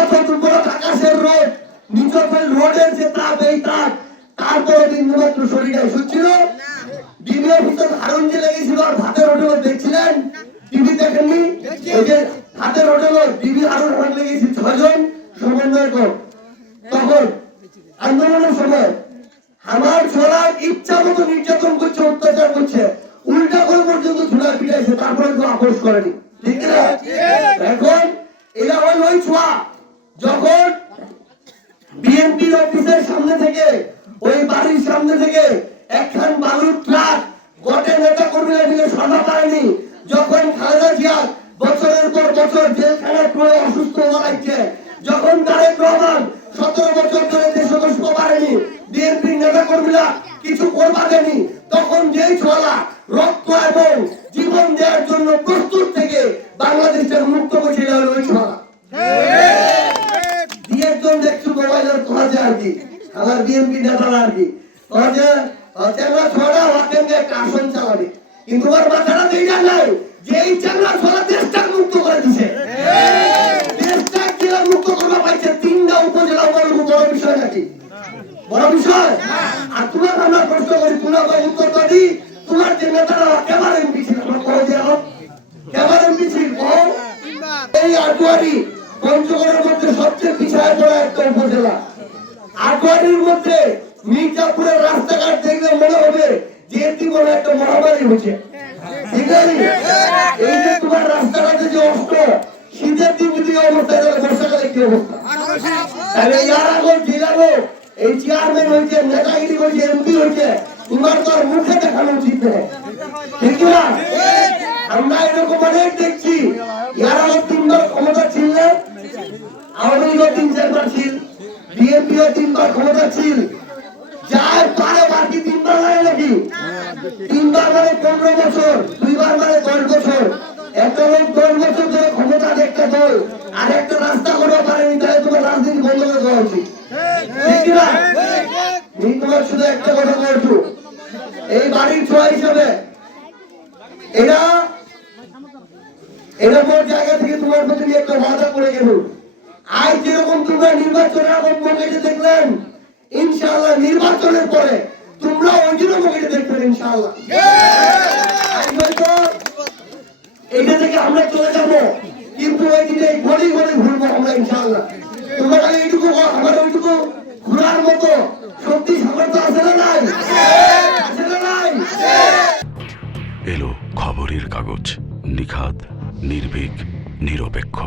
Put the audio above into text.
কত দুপুর আকাশের রোদ নিচের রোডের যে তাপ এই তাপ তারপরে বিন্দুমাত্র শরীরে শুনছিল ডিমের ভিতর ধারণ যে লেগেছিল আর ভাতের হোটেল দেখছিলেন টিভি দেখেননি ওই যে ভাতের হোটেল ডিবি ধারণ লেগেছে 6 জন সমন্বয় কর তখন আন্দোলনের সময় আমার ছোড়া ইচ্ছা মতো নির্যাতন করছে অত্যাচার করছে উল্টা করে পর্যন্ত ছোড়া পিটাইছে তারপরে কেউ আপোষ করেনি ঠিক না এখন এরা হল ওই ছোঁয়া যখন বিএনপির অফিসের সামনে থেকে ওই বাড়ির সামনে থেকে একখান বালুর ট্রাক গোটে নেতা কর্মীরা মিলে সভা পায়নি যখন খালেদা জিয়া বছরের পর বছর জেলখানায় পড়ে অসুস্থ হওয়াচ্ছে যখন তারেক রহমান 17 বছর ধরে দেশে বসতে পারেনি বিএনপির নেতা কর্মীরা কিছু করবা দেয়নি তখন যেই ছোলা রক্ত এবং জীবন দেওয়ার জন্য প্রস্তুত থেকে বাংলাদেশের মুক্ত করেছিল ওই ছোলা একজন দেখছো মোবাইলের কথা আর কি আমার বিএনপি নেতারা আর কি চ্যাংলা ছোড়া ওয়াকেনকে একটা আসন চালাবে কিন্তু ওর মাথাটা এইটা নাই যে এই চ্যাংলা ছোড়া দেশটা মুক্ত করে দিছে দেশটা জেলা মুক্ত করা পাইছে 3টা উপজেলা বড় বিষয় নাকি বড় বিষয় আর তোমার আমরা প্রশ্ন করি তোমরা উত্তর করি তোমার যে নেতারা কেমন এমপি ছিল আমরা কয়ে দেওয়া কেমন এমপি ছিল এই আটুয়ারি পঞ্চগড়ের মধ্যে সবচেয়ে পিছায় পড়া একটা উপজেলা আটুয়ারির মধ্যে মির্জাপুরের রাস্তাঘাট দেখলে মনে হবে যে এটি বড় একটা মহামারী হচ্ছে ঠিক আছে এই যে তোমার রাস্তাঘাটে যে অস্ত্র শীতের দিন যদি অবস্থা তাহলে বর্ষাকালে কি অবস্থা তাহলে ইয়ার আগে জেলালো এই চেয়ারম্যান হয়েছে নেতাগিরি হয়েছে এমপি হয়েছে তোমার তো আর মুখে দেখানো উচিত নয় ঠিক না আমরা এরকম অনেক দেখছি ইয়ার আগে 3বার ক্ষমতা ছিল না আওয়ামী লীগও 3-4বার ছিল বিএনপিও 3বার ক্ষমতা ছিল যার পারে বাকি 3বার লাগে নাকি 3বার মানে 15 বছর 2বার মানে 10 বছর একটা লোক 10 বছর ধরে ক্ষমতা একটা দল আর একটা রাস্তা করতে পারেনি তাহলে তোমার রাজনীতি বন্ধ করে দেওয়া উচিত ঠিক না তোমার শুধু একটা কথা বলছো এই বাড়ির ছোঁয়া হিসাবে এটা মোট জায়গা থেকে তোমার প্রতি একটা ওয়াদা করে গেল আজ যেরকম তোমরা নির্বাচনের আগে মুখে দেখলেন ইনশাআল্লাহ নির্বাচনের পরে তোমরা ওই জন্য মুখে দেখবেন ইনশাআল্লাহ এইটা থেকে আমরা চলে যাব কিন্তু ওই দিনে গলি গলি ঘুরবো আমরা ইনশাআল্লাহ তোমরা খালি এইটুকু আমার ওইটুকু ঘুরার মতো শক্তি সামর্থ্য আছে না নাই আছে না নাই এলো খবরের কাগজ নিখাত নির্ভীক নিরপেক্ষ।